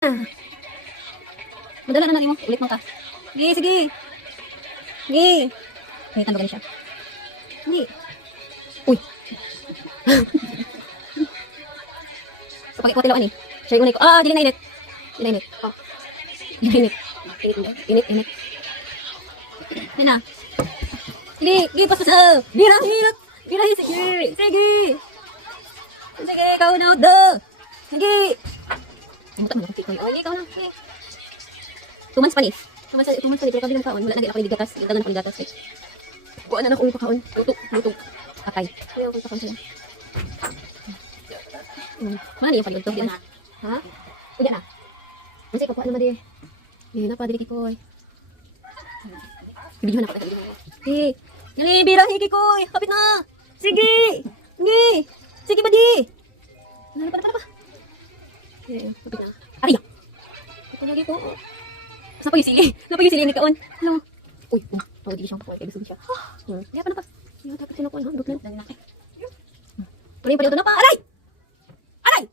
Madala na natin mo. Ulit mo ka. Sige, sige. Sige. Ay, tanong siya. Hindi. Uy. So, pag-ikuha ni. Share mo na ko. Ah, dili na init. Dili na init. Oh. Dili na init. Init, init. Yan na. Sige, sige, pasasaw. Birahit. Birahit, sige. Sige. Sige, ikaw na. Sige. Mutak mo na kung oh, ikaw na. Sige. 2 months pa ni. 2 months pa ni. Pero kami ng kaon. Wala na ako ni gatas. Dagan ako ni gatas. Kuha na ako yung pakaon. Luto. Akay. Kaya ako yung pakaon sila. Mana yung pagod to? Ha? Uya na. Masay ko, kuha naman di. Hindi na pa, dili kikoy. Ibigyan na ako. Sige. Ngali, birahi kikoy. Kapit na. Sige. Sige. Sige ba di? Ano pa? Kapit na. Ari. Ito lagi ko. Napa yung sili? Napa yung sili yung nagkaon? Ano? Uy, tawag di siyang kuha. Kaya gusto siya. Kaya pa na pa. Kaya dapat sinukuha. Dut lang. Ano yung palito na pa? Aray! Aray!